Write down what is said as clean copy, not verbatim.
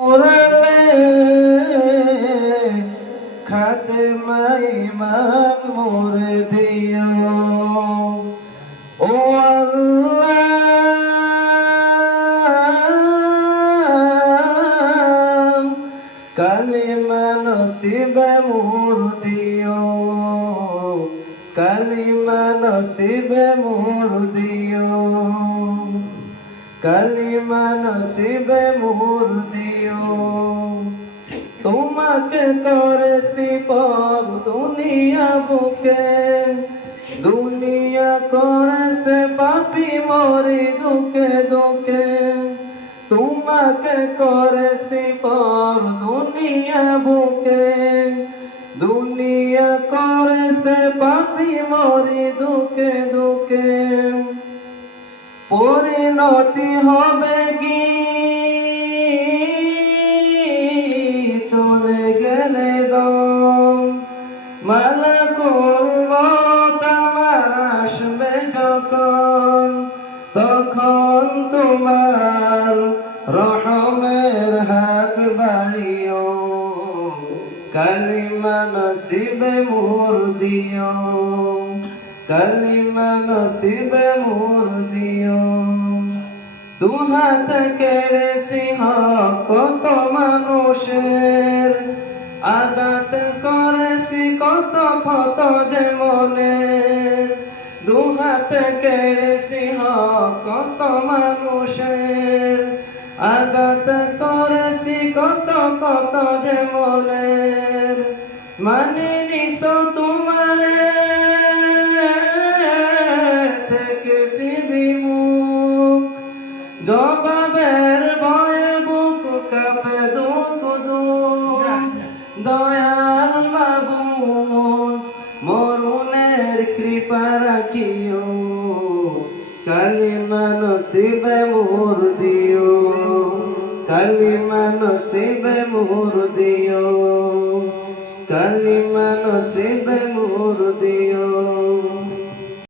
পুরালে খাতেমা ইমান মোর দিও ও আল্লাহ কালিমা নসিবে মোর দিও কালিমা নসিবে মোর দিও কালিমা নসিবে মোর দিও তোমাকে করেছি পাপ দুনিয়া বুকে দুনিয়া করেছে পাপি মরি দুঃখে দুঃখে তোমাকে করেছি পাপ দুনিয়া বুকে দুনিয়া করেছে পাপি মরি দুঃখে দুঃখে পরিণতি হবে কি চলে গেলে দম মালাকুল মউত আমার আসবে যখন তখন তোমার রহমের হাত বাড়িও কালিমা নসিবে মোর দিও কালিমা নসিবে মোর দিও দুহাত কেড়েছি হক কত মানুষের আঘাত করেছি কত ক্ষত যে মনের দুহাত কেড়েছি হক কত মানুষের আঘাত করেছি কত কত যে মনের মানিনি তো তোমারে থেকেছি বিমুখ জবাবের ভয়ে বুক কাঁপে দুঃখ দুঃখ দয়াল মাবুদ মরুনের কৃপা রাখিও কালিমা নসিবে মোর দিও কালিমা নসিবে মোর দিও কালিমা নসিবে মোর দিও।